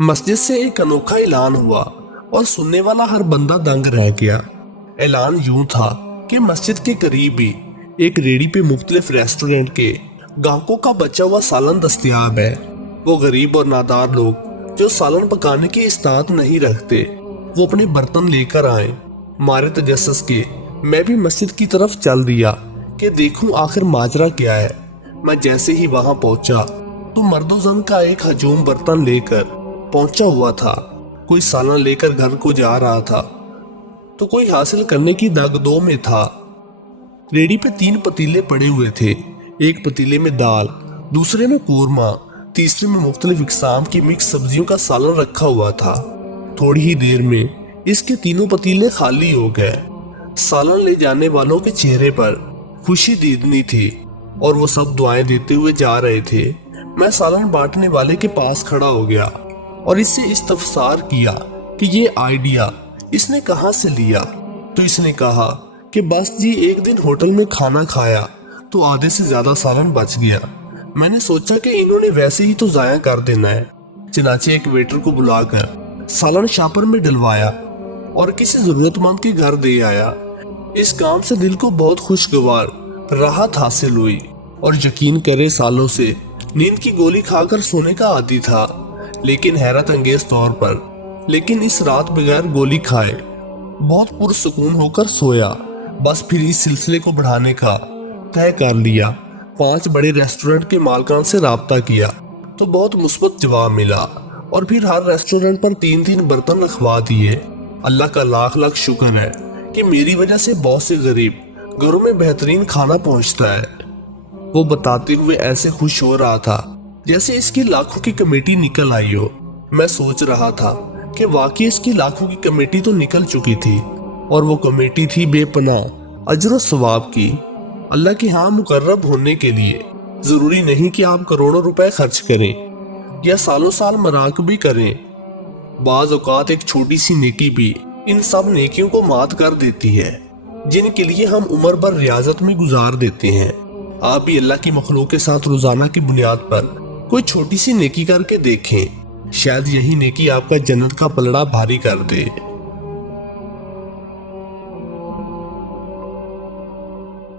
مسجد سے ایک انوکھا اعلان ہوا اور سننے والا ہر بندہ دنگ رہ گیا۔ اعلان یوں تھا کہ مسجد کے قریب ہی ایک ریڑھی پہ مختلف ریسٹورنٹ کے گاہکوں کا بچا ہوا سالن دستیاب ہے۔ وہ غریب اور نادار لوگ جو سالن پکانے کی استطاعت نہیں رکھتے وہ اپنے برتن لے کر آئیں۔ مارے تجسس کے میں بھی مسجد کی طرف چل دیا کہ دیکھوں آخر ماجرا کیا ہے۔ میں جیسے ہی وہاں پہنچا تو مرد و زن کا ایک ہجوم برتن لے کر پہنچا ہوا تھا۔ کوئی سالن لے کر گھر کو جا رہا تھا تو کوئی حاصل کرنے کی داغدو میں تھا۔ ریڑھی پہ 3 پتیلے پڑے ہوئے تھے، ایک پتیلے میں دال، دوسرے میں قورمہ، تیسرے میں مختلف اقسام کی مکس سبزیوں کا سالن رکھا ہوا تھا۔ تھوڑی ہی دیر میں اس کے تینوں پتیلے خالی ہو گئے۔ سالن لے جانے والوں کے چہرے پر خوشی دیدنی تھی اور وہ سب دعائیں دیتے ہوئے جا رہے تھے۔ میں سالن بانٹنے والے کے پاس کھڑا ہو گیا اور اس سے استفسار کیا کہ یہ آئیڈیا اس نے کہاں سے لیا، تو اس نے کہا کہ بس جی ایک دن ہوٹل میں کھانا کھایا تو آدھے سے زیادہ سالن بچ گیا۔ میں نے سوچا کہ انہوں نے ویسے ہی تو ضائع کر دینا ہے، چنانچہ ایک ویٹر کو بلا کر سالن شاپر میں ڈلوایا اور کسی ضرورت مند کے گھر دے آیا۔ اس کام سے دل کو بہت خوشگوار راحت حاصل ہوئی اور یقین کرے سالوں سے نیند کی گولی کھا کر سونے کا عادی تھا، لیکن حیرت انگیز طور پر اس رات بغیر گولی کھائے بہت پرسکون ہو کر سویا۔ بس پھر اس سلسلے کو بڑھانے کا طے کر لیا۔ 5 بڑے ریسٹورنٹ کے مالکان سے رابطہ کیا تو بہت مثبت جواب ملا اور پھر ہر ریسٹورنٹ پر 3 برتن رکھوا دیے۔ اللہ کا لاکھ لاکھ شکر ہے کہ میری وجہ سے بہت سے غریب گھروں میں بہترین کھانا پہنچتا ہے۔ وہ بتاتے ہوئے ایسے خوش ہو رہا تھا جیسے اس کی لاکھوں کی کمیٹی نکل آئی ہو۔ میں سوچ رہا تھا کہ واقعی اس کی لاکھوں کی کمیٹی تو نکل چکی تھی اور وہ کمیٹی تھی بے پناہ اجر و ثواب کی۔ اللہ کے ہاں مقرب ہونے کے لیے ضروری نہیں کہ آپ کروڑوں روپے خرچ کریں یا سالوں سال مراقبے کریں۔ بعض اوقات ایک چھوٹی سی نیکی بھی ان سب نیکیوں کو مات کر دیتی ہے جن کے لیے ہم عمر بھر ریاضت میں گزار دیتے ہیں۔ آپ بھی اللہ کی مخلوق کے ساتھ روزانہ کی بنیاد پر کوئی چھوٹی سی نیکی کر کے دیکھیں، شاید یہی نیکی آپ کا جنت کا پلڑا بھاری کر دے۔